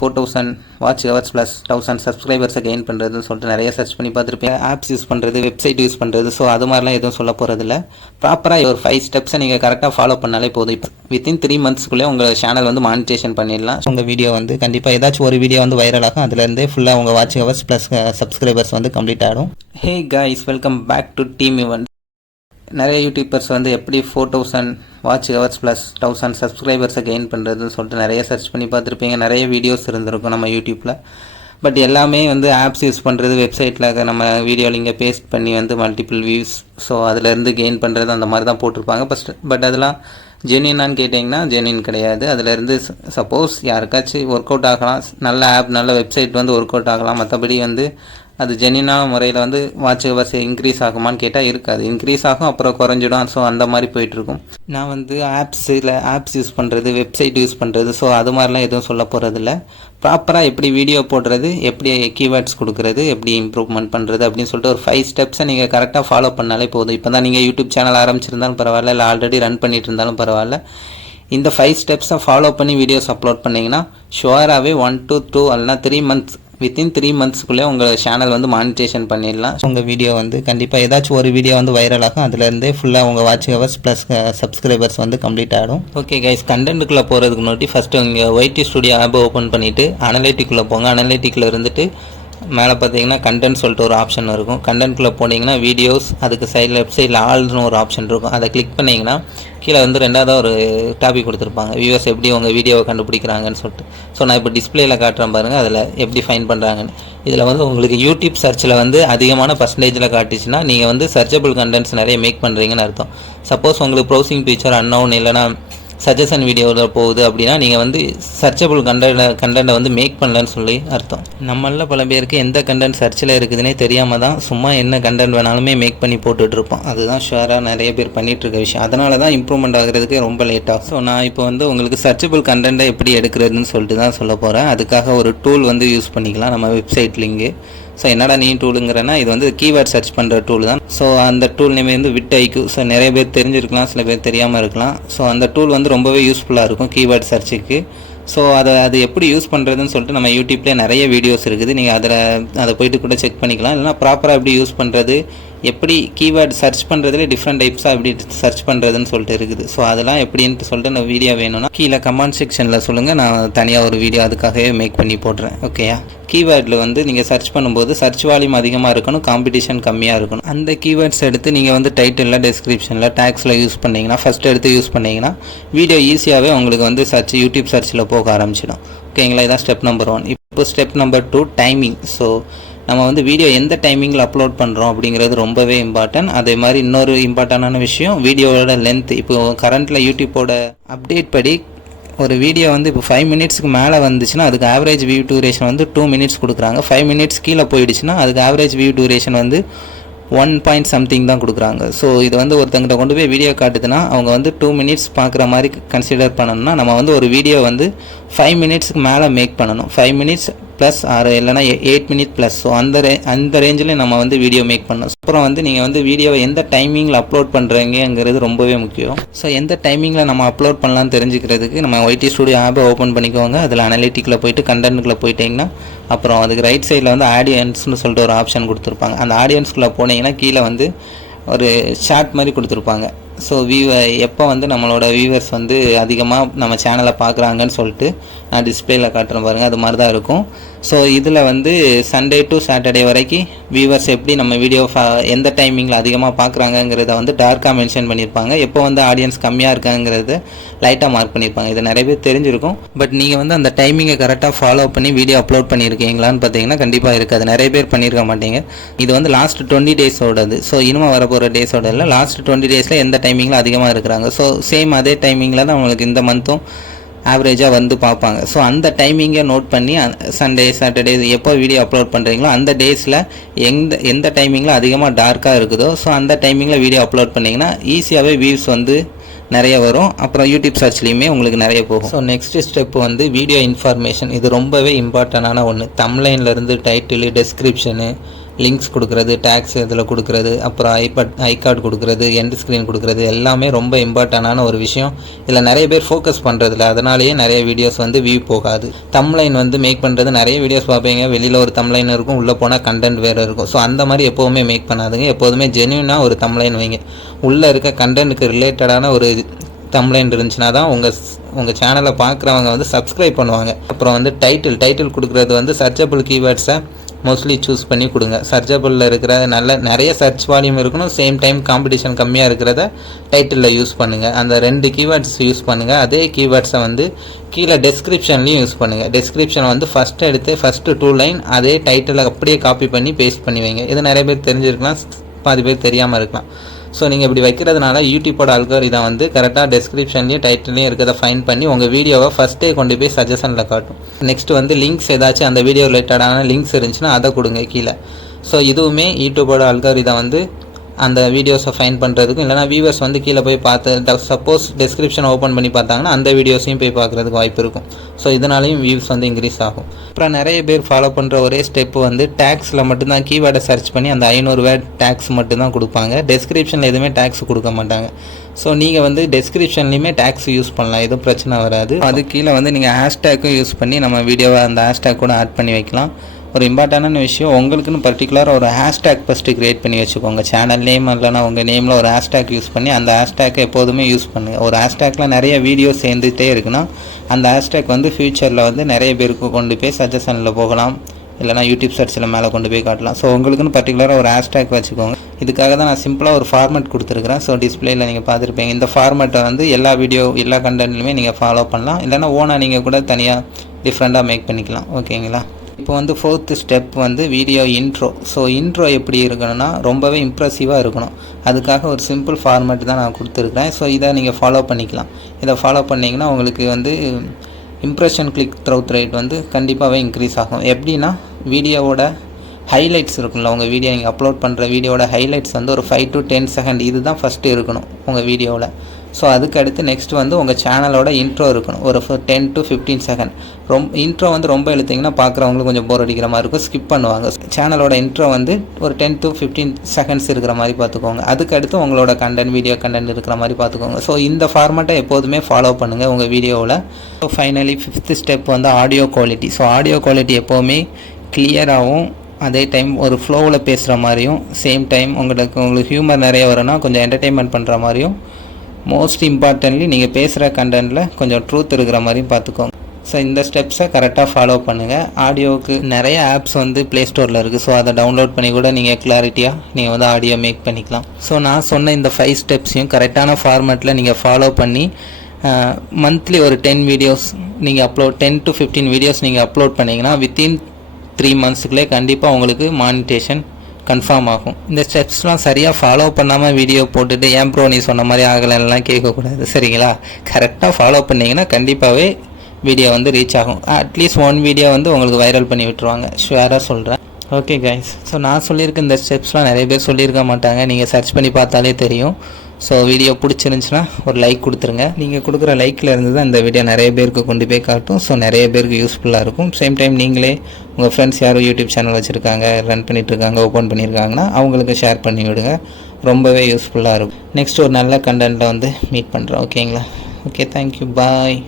4000 watch hours plus 1000 சப்ஸ்கிரைபர்ஸை gain பண்ணுறதுன்னு சொல்லிட்டு நிறைய சர்ச் பண்ணி பார்த்துருப்பேன். ஆப்ஸ் யூஸ் பண்ணுறது, வெப்சைட் யூஸ் பண்ணுறது. ஸோ அது மாதிரிலாம் எதுவும் சொல்ல போகிறதில்ல. ப்ராப்பராக ஒரு 5 ஸ்டெப்ஸை நீங்கள் கரெக்டாக ஃபாலோ பண்ணாலே போதும். இப்போ வித்தின் 3 மந்த்ஸ்க்குள்ளே உங்கள் சேனல் வந்து மானிட்டேஷன் பண்ணிடலாம். உங்கள் வீடியோ வந்து கண்டிப்பாக ஏதாச்சும் ஒரு வீடியோ வந்து வைரல் ஆகும். அதுலேருந்தே ஃபுல்லாக உங்கள் வாட்ச் ஹவர்ஸ் ப்ளஸ் சப்ஸ்கிரைபர்ஸ் வந்து கம்ப்ளீட் ஆகிடும். Hey guys, welcome back to team event. நிறைய யூடியூபர்ஸ் வந்து எப்படி 4000 வாட்ச் ஹவர்ஸ் ப்ளஸ் 1000 சப்ஸ்கிரைபர்ஸை கெயின் பண்ணுறதுன்னு சொல்லிட்டு நிறைய சர்ச் பண்ணி பார்த்துருப்பீங்க. நிறைய வீடியோஸ் இருந்திருக்கும் நம்ம யூடியூப்பில். பட் எல்லாமே வந்து ஆப்ஸ் யூஸ் பண்ணுறது, வெப்சைட்டில் நம்ம வீடியோவில் இங்கே பேஸ்ட் பண்ணி வந்து மல்டிபிள் வியூஸ், ஸோ அதிலேருந்து கெயின் பண்ணுறது அந்த மாதிரி தான் போட்டிருப்பாங்க. பட் அதெல்லாம் ஜென்யூனான்னு கேட்டிங்கன்னா ஜென்யூன் கிடையாது. அதிலேருந்து சப்போஸ் யாருக்காச்சும் ஒர்க் அவுட் ஆகலாம், நல்ல ஆப் நல்ல வெப்சைட் வந்து ஒர்க் அவுட் ஆகலாம். மற்றபடி வந்து அது ஜென்யூனான முறையில் வந்து வாட்ச் ஹவர்ஸ் இன்க்ரீஸ் ஆகுமான்னு கேட்டால் இருக்காது. இன்க்ரீஸ் ஆகும், அப்புறம் குறைஞ்சிடும். ஸோ அந்த மாதிரி போயிட்டுருக்கும். நான் வந்து ஆப்ஸ் யூஸ் பண்ணுறது, வெப்சைட் யூஸ் பண்ணுறது, ஸோ அது மாதிரிலாம் எதுவும் சொல்ல போகிறதில்ல. ப்ராப்பராக எப்படி வீடியோ போடுறது, எப்படி கீவேர்ட்ஸ் கொடுக்குறது, எப்படி இம்ப்ரூவ்மெண்ட் பண்ணுறது அப்படின்னு சொல்லிட்டு ஒரு 5 ஸ்டெப்ஸை நீங்கள் கரெக்டாக ஃபாலோ பண்ணாலே போதும். இப்போ தான் நீங்கள் யூடியூப் சேனல் ஆரம்பிச்சிருந்தாலும் பரவாயில்ல, இல்லை ஆல்ரெடி ரன் பண்ணிட்டு இருந்தாலும் பரவாயில்ல. இந்த 5 ஸ்டெப்ஸை ஃபாலோ பண்ணி வீடியோஸ் அப்லோட் பண்ணிங்கன்னா ஷுவராகவே 1 to 2 அல்லனா 3 மந்த்ஸ், வித்தின் 3 மந்த்ஸ்க்குள்ளே உங்கள் சேனல் வந்து மானிட்டேஷன் பண்ணிடலாம். உங்கள் வீடியோ வந்து கண்டிப்பாக ஏதாச்சும் ஒரு வீடியோ வந்து வைரல் ஆகும். அதுலேருந்தே ஃபுல்லாக உங்கள் வாட்ச் ஹவர்ஸ் ப்ளஸ் சப்ஸ்கிரைபர்ஸ் வந்து கம்ப்ளீட் ஆகிடும். ஓகே கைஸ், கண்டென்ட்டுக்குள்ளே போகிறதுக்கு முன்னாடி ஃபஸ்ட்டு உங்கள் ஒய்டி ஸ்டுடியோ ஆப்பை ஓப்பன் பண்ணிவிட்டு அனலிட்டிக்குள்ளே போங்க. அனலிட்டிக்கில் இருந்துட்டு மேலே பார்த்தீங்கன்னா கண்டென்ட் சொல்லிட்டு ஒரு ஆப்ஷன் இருக்கும். கண்டென்ட்குள்ளே போனீங்கன்னா வீடியோஸ், அதுக்கு சைடில் லெஃப்ட் சைடில் ஆல்னு ஒரு ஆப்ஷன் இருக்கும். அதை கிளிக் பண்ணிங்கன்னா கீழே வந்து ரெண்டாவதாக ஒரு டாபிக் கொடுத்துருப்பாங்க, வியூவர்ஸ் எப்படி உங்கள் வீடியோவை கண்டுபிடிக்கிறாங்கன்னு சொல்லிட்டு. ஸோ நான் இப்போ டிஸ்பிளேயில் காட்டுறேன் பாருங்கள், அதில் எப்படி ஃபைன் பண்ணுறாங்கன்னு. இதில் வந்து உங்களுக்கு யூடியூப் சர்ச்சில் வந்து அதிகமான பர்சன்டேஜில் காட்டுச்சுன்னா நீங்கள் வந்து சர்ச்சபிள் கண்டென்ட்ஸ் நிறைய மேக் பண்ணுறீங்கன்னு அர்த்தம். சப்போஸ் உங்களுக்கு ப்ரௌசிங் ஃபீச்சர் அன்னவுன் இல்லைனா சஜஷன் வீடியோவில் போகுது அப்படின்னா நீங்கள் வந்து சர்ச்சபிள் கண்டென்ட்டை வந்து மேக் பண்ணலன்னு சொல்லி அர்த்தம். நம்மள பல பேருக்கு எந்த கண்டென்ட் சர்ச்சில் இருக்குதுன்னே தெரியாமல் தான் சும்மா என்ன கண்டென்ட் வேணாலுமே மேக் பண்ணி போட்டுட்ருப்போம். அதுதான் ஷுவராக நிறைய பேர் பண்ணிகிட்ருக்க விஷயம். அதனால தான் இம்ப்ரூவ்மெண்ட் ஆகிறதுக்கு ரொம்ப லேட் ஆகும். ஸோ நான் இப்போ வந்து உங்களுக்கு சர்ச்சபிள் கண்டென்ட்டை எப்படி எடுக்கிறதுன்னு சொல்லிட்டு தான் சொல்ல போகிறேன். அதுக்காக ஒரு டூல் வந்து யூஸ் பண்ணிக்கலாம் நம்ம வெப்சைட் லிங்கு. ஸோ என்னடா நீ டூலுங்கிறேன்னா, இது வந்து கீவேர்ட் சர்ச் பண்ணுற டூல் தான். ஸோ அந்த டூல் நேம் வந்து Vidiq. ஸோ நிறைய பேர் தெரிஞ்சிருக்கலாம், சில பேர் தெரியாமல் இருக்கலாம். ஸோ அந்த டூல் வந்து ரொம்பவே யூஸ்ஃபுல்லாக இருக்கும் கீவேர்ட் சர்ச்சுக்கு. ஸோ அது எப்படி யூஸ் பண்ணுறதுன்னு சொல்லிட்டு நம்ம யூடியூப்லேயே நிறைய வீடியோஸ் இருக்குது. நீங்கள் அதை போய்ட்டு கூட செக் பண்ணிக்கலாம். இல்லைனா ப்ராப்பராக எப்படி யூஸ் பண்ணுறது, எப்படி கீவேர்ட் சர்ச் பண்ணுறதுல டிஃப்ரெண்ட் டைப்ஸாக எப்படி சர்ச் பண்ணுறதுன்னு சொல்லிட்டு இருக்குது. ஸோ அதெல்லாம் எப்படின்ட்டு சொல்லிட்டு நான் வீடியோ வேணும்னா கீழே கமெண்ட் செக்ஷனில் சொல்லுங்கள், நான் தனியாக ஒரு வீடியோ அதுக்காகவே மேக் பண்ணி போடுறேன். ஓகேயா? கீவேர்டில் வந்து நீங்கள் சர்ச் பண்ணும்போது சர்ச் வால்யூம் அதிகமாக இருக்கணும், காம்படிஷன் கம்மியாக இருக்கணும். அந்த கீவேர்ட்ஸ் எடுத்து நீங்கள் வந்து டைட்டிலில், டெஸ்கிரிப்ஷனில், டேக்ஸில் யூஸ் பண்ணிங்கன்னா, ஃபஸ்ட்டு எடுத்து யூஸ் பண்ணிங்கன்னா வீடியோ ஈஸியாகவே உங்களுக்கு வந்து யூடியூப் சர்ச்சில் போக ஆரம்பிச்சிடும். ஓகேங்களா? இதான் ஸ்டெப் நம்பர் 1. இப்போ ஸ்டெப் நம்பர் 2 டைமிங். ஸோ நம்ம வந்து வீடியோ எந்த டைமிங்கில் அப்லோட் பண்ணுறோம் அப்படிங்கிறது ரொம்பவே இம்பார்ட்டன்ட். அதே மாதிரி இன்னொரு இம்பார்ட்டண்டான விஷயம் வீடியோவோட லென்த். இப்போ கரண்ட்டில் யூடியூப்போட அப்டேட் படி ஒரு வீடியோ வந்து இப்போ 5 மினிட்ஸ்க்கு மேலே வந்துச்சுன்னா அதுக்கு ஆவரேஜ் வியூ டூரேஷன் வந்து 2 மினிட்ஸ் கொடுக்குறாங்க. 5 மினிட்ஸ் கீழே போயிடுச்சுன்னா அதுக்கு ஆவரேஜ் வியூ டூரேஷன் வந்து 1 பாயிண்ட் சம்திங் தான் கொடுக்குறாங்க. ஸோ இது வந்து ஒருத்தங்கிட்ட கொண்டு போய் வீடியோ காட்டுதுன்னா அவங்க வந்து 2 மினிட்ஸ் பார்க்குற மாதிரி கன்சிடர் பண்ணணும்னா நம்ம வந்து ஒரு வீடியோ வந்து 5 மினிட்ஸ்க்கு மேலே மேக் பண்ணணும். 5 மினிட்ஸ் ப்ளஸ் ஆறு இல்லைனா 8 மினிட் ப்ளஸ். ஸோ அந்த ரேஞ்சில் நம்ம வந்து வீடியோ மேக் பண்ணணும். அப்புறம் வந்து நீங்கள் வந்து வீடியோவை எந்த டைமிங்கில் அப்லோட் பண்ணுறீங்கிறது ரொம்பவே முக்கியம். ஸோ எந்த டைமிங்கில் நம்ம அப்லோட் பண்ணலான்னு தெரிஞ்சுக்கிறதுக்கு நம்ம ஒய்டி ஸ்டுடியோ ஆப்பை ஓப்பன் பண்ணிக்கோங்க. அதில் அனலிட்டிக்கில் போய்ட்டு கண்டென்ட்டுக்குள்ளே போயிட்டீங்கன்னா அப்புறம் அதுக்கு ரைட் சைடில் வந்து ஆடியன்ஸ்னு சொல்லிட்டு ஒரு ஆப்ஷன் கொடுத்துருப்பாங்க. அந்த ஆடியன்ஸ்குள்ளே போனீங்கன்னா கீழே வந்து ஒரு ஷார்ட் மாதிரி கொடுத்துருப்பாங்க. ஸோ எப்போ வந்து நம்மளோட வியூவர்ஸ் வந்து அதிகமாக நம்ம சேனலை பார்க்குறாங்கன்னு சொல்லிட்டு நான் டிஸ்பிளேயில் காட்டுறேன் பாருங்கள், அது மாதிரி தான் இருக்கும். ஸோ இதில் வந்து சண்டே டு சாட்டர்டே வரைக்கும் வியூவர்ஸ் எப்படி நம்ம வீடியோ எந்த டைமிங்கில் அதிகமாக பார்க்குறாங்கங்கிறத வந்து டார்க்காக மென்ஷன் பண்ணியிருப்பாங்க. எப்போ வந்து ஆடியன்ஸ் கம்மியாக இருக்காங்கிறத லைட்டாக மார்க் பண்ணியிருப்பாங்க. இது நிறைய பேர் தெரிஞ்சிருக்கும். பட் நீங்கள் வந்து அந்த டைமிங்கை கரெக்டாக ஃபாலோ பண்ணி வீடியோ அப்லோட் பண்ணியிருக்கீங்களான்னு பார்த்தீங்கன்னா கண்டிப்பாக இருக்காது. நிறைய பேர் பண்ணியிருக்க மாட்டீங்க. இது வந்து லாஸ்ட் 20 டேஸோடது. ஸோ இனிமேல் வரப்போகிற டேஸோட இல்லை, லாஸ்ட் 20 டேஸில் எந்த டைமிங்கில் அதிகமாக இருக்கிறாங்க. ஸோ சேம் அதே டைமிங்கில் தான் அவங்களுக்கு இந்த மந்த்தும் ஆவரேஜாக வந்து பார்ப்பாங்க. ஸோ அந்த டைமிங்கை நோட் பண்ணி சண்டே சாட்டர்டே எப்போ வீடியோ அப்லோட் பண்ணுறீங்களோ அந்த டேஸில் எந்த டைமிங்கில் அதிகமாக டார்க்காக இருக்குதோ ஸோ அந்த டைமிங்கில் வீடியோ அப்லோட் பண்ணிங்கன்னா ஈஸியாகவே வியூஸ் வந்து நிறைய வரும். அப்புறம் யூடியூப் சர்ச்லேயுமே உங்களுக்கு நிறைய போகும். ஸோ நெக்ஸ்ட் ஸ்டெப் வந்து வீடியோ இன்ஃபர்மேஷன். இது ரொம்பவே இம்பார்ட்டண்டான ஒன்று. தம்ப்லைன்லேருந்து டைட்டிலு, டெஸ்கிரிப்ஷனு, லிங்க்ஸ் கொடுக்குறது, டேக்ஸ் இதில் கொடுக்குறது, அப்புறம் ஐகார்டு கொடுக்குறது, எண்ட் ஸ்க்ரீன் கொடுக்குறது எல்லாமே ரொம்ப இம்பார்ட்டண்டான ஒரு விஷயம். இதில் நிறைய பேர் ஃபோக்கஸ் பண்ணுறதில்ல, அதனாலேயே நிறைய வீடியோஸ் வந்து வியூ போகாது. தம்ப்லைன் வந்து மேக் பண்ணுறது நிறைய வீடியோஸ் பார்ப்பீங்க, வெளியில் ஒரு தம்ப்லைன் இருக்கும், உள்ளே போனால் கண்டென்ட் வேறு இருக்கும். ஸோ அந்த மாதிரி எப்போவுமே மேக் பண்ணாதுங்க. எப்போதுமே ஜென்யூனாக ஒரு தம்ப்லைன் வைங்க. உள்ளே இருக்க கண்டென்ட்டுக்கு ரிலேட்டடான ஒரு தம்ப்லைன் இருந்துச்சுன்னா தான் உங்கள் சேனலை பார்க்குறவங்க வந்து சப்ஸ்கிரைப் பண்ணுவாங்க. அப்புறம் வந்து டைட்டில் கொடுக்குறது வந்து சர்ச்சபிள் கீவேர்ட்ஸை மோஸ்ட்லி சூஸ் பண்ணி கொடுங்க. சர்ச்சபிளில் இருக்கிற நிறைய சர்ச் வால்யூம் இருக்கணும், சேம் டைம் காம்படிஷன் கம்மியாக இருக்கிறத டைட்டிலில் யூஸ் பண்ணுங்கள். அந்த 2 கீவேர்ட்ஸ் யூஸ் பண்ணுங்கள். அதே கீவேர்ட்ஸை வந்து கீழே டெஸ்கிரிப்ஷன்லையும் யூஸ் பண்ணுங்கள். டெஸ்கிரிப்ஷனை வந்து ஃபஸ்ட்டு 2 லைன் அதே டைட்டிலை அப்படியே காப்பி பண்ணி பேஸ்ட் பண்ணி வைங்க. இது நிறைய பேர் தெரிஞ்சிருக்கலாம், பாதி பேர் தெரியாமல் இருக்கலாம். ஸோ நீங்கள் இப்படி வைக்கிறதுனால யூடியூப்போட அல்காரிதம் வந்து கரெக்டாக டெஸ்கிரிப்ஷன்லேயும் டைட்டிலையும் இருக்கிறத ஃபைண்ட் பண்ணி உங்கள் வீடியோவை ஃபஸ்ட்டே கொண்டு போய் சஜஷனில் காட்டும். நெக்ஸ்ட் வந்து லிங்க்ஸ் ஏதாச்சும் அந்த வீடியோ ரிலேட்டடான லிங்க்ஸ் இருந்துச்சுன்னா அதை கொடுங்க கீழே. ஸோ இதுவுமே யூடியூப்போட அல்காரிதம் வந்து அந்த வீடியோஸை ஃபைண்ட் பண்ணுறதுக்கும், இல்லைனா வியூவர்ஸ் வந்து கீழே போய் பார்த்து சப்போஸ் டெஸ்கிரிப்ஷனை ஓப்பன் பண்ணி பார்த்தாங்கன்னா அந்த வீடியோஸையும் போய் பார்க்குறதுக்கு வாய்ப்பு இருக்கும். ஸோ இதனாலையும் வியூஸ் வந்து இன்க்ரீஸ் ஆகும். அப்புறம் நிறைய பேர் ஃபாலோ பண்ணுற ஒரே ஸ்டெப் வந்து டேக்ஸில் மட்டும்தான் கீவேர்டை சர்ச் பண்ணி அந்த 500 வேர்ட் டேக்ஸ் மட்டும்தான் கொடுப்பாங்க. டெஸ்கிரிப்ஷனில் எதுவுமே டேக்ஸ் கொடுக்க மாட்டாங்க. ஸோ நீங்கள் வந்து டெஸ்கிரிப்ஷன்லேயுமே டேக்ஸ் யூஸ் பண்ணலாம், எதுவும் பிரச்சனை வராது. அது கீழே வந்து நீங்கள் ஹேஷ்டேக்கும் யூஸ் பண்ணி நம்ம வீடியோவை அந்த ஹேஷ்டேக் கூட ஆட் பண்ணி வைக்கலாம். ஒரு இம்பார்ட்டண்டான விஷயம், உங்களுக்குன்னு பர்டிகுலராக ஒரு ஹேஷ்டேக் ஃபஸ்ட்டு க்ரியேட் பண்ணி வச்சுக்கோங்க. சேனல் நேம் இல்லைனா உங்கள் நேமில் ஒரு ஹேஷ்டேக் யூஸ் பண்ணி அந்த ஹேஷ்டேக்கை எப்போதுமே யூஸ் பண்ணுங்கள். ஒரு ஹேஷ்டேக்கில் நிறைய வீடியோ சேர்ந்துகிட்டே இருக்குன்னா அந்த ஹேஷ்டேக் வந்து ஃப்யூச்சரில் வந்து நிறைய பேருக்கு கொண்டு போய் சஜஷனில் போகலாம், இல்லைனா யூடியூப் சர்ச்சில் மேலே கொண்டு போய் காட்டலாம். ஸோ உங்களுக்குன்னு பர்டிகுலராக ஒரு ஹேஷ்டேக் வச்சுக்கோங்க. இதுக்காக தான் நான் சிம்பிளாக ஒரு ஃபார்மேட் கொடுத்துருக்குறேன். ஸோ டிஸ்பிளேயில் நீங்கள் பார்த்துருப்பீங்க. இந்த ஃபார்மேட்டை வந்து எல்லா கண்டென்ட்லையுமே நீங்கள் ஃபாலோ பண்ணலாம், இல்லைனா ஓனாக நீங்கள் கூட தனியாக டிஃப்ரெண்ட்டாக மேக் பண்ணிக்கலாம். ஓகேங்களா? இப்போ வந்து 4th ஸ்டெப் வந்து வீடியோ இன்ட்ரோ. ஸோ இன்ட்ரோ எப்படி இருக்கணும்னா ரொம்பவே இம்ப்ரெசிவாக இருக்கணும். அதுக்காக ஒரு சிம்பிள் ஃபார்மேட் தான் நான் கொடுத்துருக்கேன். ஸோ இதை நீங்கள் ஃபாலோ பண்ணிக்கலாம். இதை ஃபாலோ பண்ணிங்கன்னா உங்களுக்கு வந்து இம்ப்ரெஷன் கிளிக் த்ரூத் ரேட் வந்து கண்டிப்பாகவே இன்க்ரீஸ் ஆகும். எப்படின்னா வீடியோவோட ஹைலைட்ஸ் இருக்குல்ல, உங்கள் வீடியோ நீங்கள் அப்லோட் பண்ணுற வீடியோட ஹைலைட்ஸ் வந்து ஒரு 5 to 10 செகண்ட் இது தான் ஃபஸ்ட்டு இருக்கணும் உங்கள் வீடியோவில். ஸோ அதுக்கு அடுத்து நெக்ஸ்ட் வந்து உங்கள் சேனலோட இன்ட்ரோ இருக்கணும், ஒரு 10 to 15 செகண்ட். இன்ட்ரோ வந்து ரொம்ப எழுத்திங்கன்னா பார்க்குறவங்களுக்கு கொஞ்சம் போர் அடிக்கிற மாதிரி இருக்கும், ஸ்கிப் பண்ணுவாங்க. சேனலோட இன்ட்ரோ வந்து ஒரு 10 to 15 செகண்ட்ஸ் இருக்கிற மாதிரி பார்த்துக்கோங்க. அதுக்கு அடுத்து உங்களோட வீடியோ கண்டென்ட் இருக்கிற மாதிரி பார்த்துக்கோங்க. ஸோ இந்த ஃபார்மேட்டை எப்போதுமே ஃபாலோ பண்ணுங்கள் உங்கள் வீடியோவில். ஸோ ஃபைனலி 5th ஸ்டெப் வந்து audio quality. So audio quality எப்போவுமே கிளியராகவும் அதே டைம் ஒரு ஃப்ளோவில் பேசுகிற மாதிரியும், சேம் டைம் உங்களுக்கு ஹியூமர் நிறைய வரும்னா கொஞ்சம் என்டர்டெயின்மெண்ட் பண்ணுற மாதிரியும், மோஸ்ட் இம்பார்ட்டன்ட்லி நீங்கள் பேசுகிற கண்டென்ட்டில் கொஞ்சம் ட்ரூத் இருக்கிற மாதிரியும் பார்த்துக்கோங்க. ஸோ இந்த ஸ்டெப்ஸை கரெக்டாக ஃபாலோ பண்ணுங்கள். ஆடியோவுக்கு நிறைய ஆப்ஸ் வந்து ப்ளே ஸ்டோரில் இருக்குது. ஸோ அதை டவுன்லோட் பண்ணி கூட நீங்கள் கிளாரிட்டியாக நீங்கள் வந்து ஆடியோ மேக் பண்ணிக்கலாம். ஸோ நான் சொன்ன இந்த 5 ஸ்டெப்ஸையும் கரெக்டான ஃபார்மேட்டில் நீங்கள் ஃபாலோ பண்ணி மந்த்லி ஒரு 10 வீடியோஸ் நீங்கள் 10 to 15 வீடியோஸ் நீங்கள் அப்லோட் பண்ணிங்கன்னா வித்தின் 3 monthsக்குள்ளே கண்டிப்பாக உங்களுக்கு மானிட்டேஷன் கன்ஃபார்ம் ஆகும். இந்த ஸ்டெப்ஸ்லாம் சரியாக ஃபாலோ பண்ணாமல் வீடியோ போட்டுட்டு ஏன் ப்ரோ நீ சொன்ன மாதிரி ஆகலைன்னெலாம் கேட்கக்கூடாது, சரிங்களா? கரெக்டாக ஃபாலோ பண்ணிங்கன்னா கண்டிப்பாகவே வீடியோ வந்து ரீச் ஆகும். அட்லீஸ்ட் 1 வீடியோ வந்து உங்களுக்கு வைரல் பண்ணி விட்டுருவாங்க, ஷுவராக சொல்கிறேன். ஓகே கைஸ், ஸோ நான் சொல்லியிருக்க இந்த ஸ்டெப்ஸ்லாம் நிறைய பேர் சொல்லியிருக்க மாட்டாங்க, நீங்கள் சர்ச் பண்ணி பார்த்தாலே தெரியும். ஸோ வீடியோ பிடிச்சிருந்துச்சுன்னா ஒரு லைக் கொடுத்துருங்க. நீங்கள் கொடுக்குற லைக்கில் இருந்து தான் இந்த வீடியோ நிறைய பேருக்கு கொண்டு போய் காட்டும். ஸோ நிறைய பேருக்கு யூஸ்ஃபுல்லாக இருக்கும். சேம் டைம் நீங்களே உங்கள் ஃப்ரெண்ட்ஸ் யாரும் யூடியூப் சேனல் வச்சுருக்காங்க, ரன் பண்ணிகிட்ருக்காங்க, ஓப்பன் பண்ணியிருக்காங்கன்னா அவங்களுக்கு ஷேர் பண்ணி விடுங்க, ரொம்பவே யூஸ்ஃபுல்லாக இருக்கும். நெக்ஸ்ட் ஒரு நல்ல கண்டென்ட்டில் வந்து மீட் பண்ணுறோம். ஓகேங்களா? ஓகே, தேங்க்யூ, பாய்.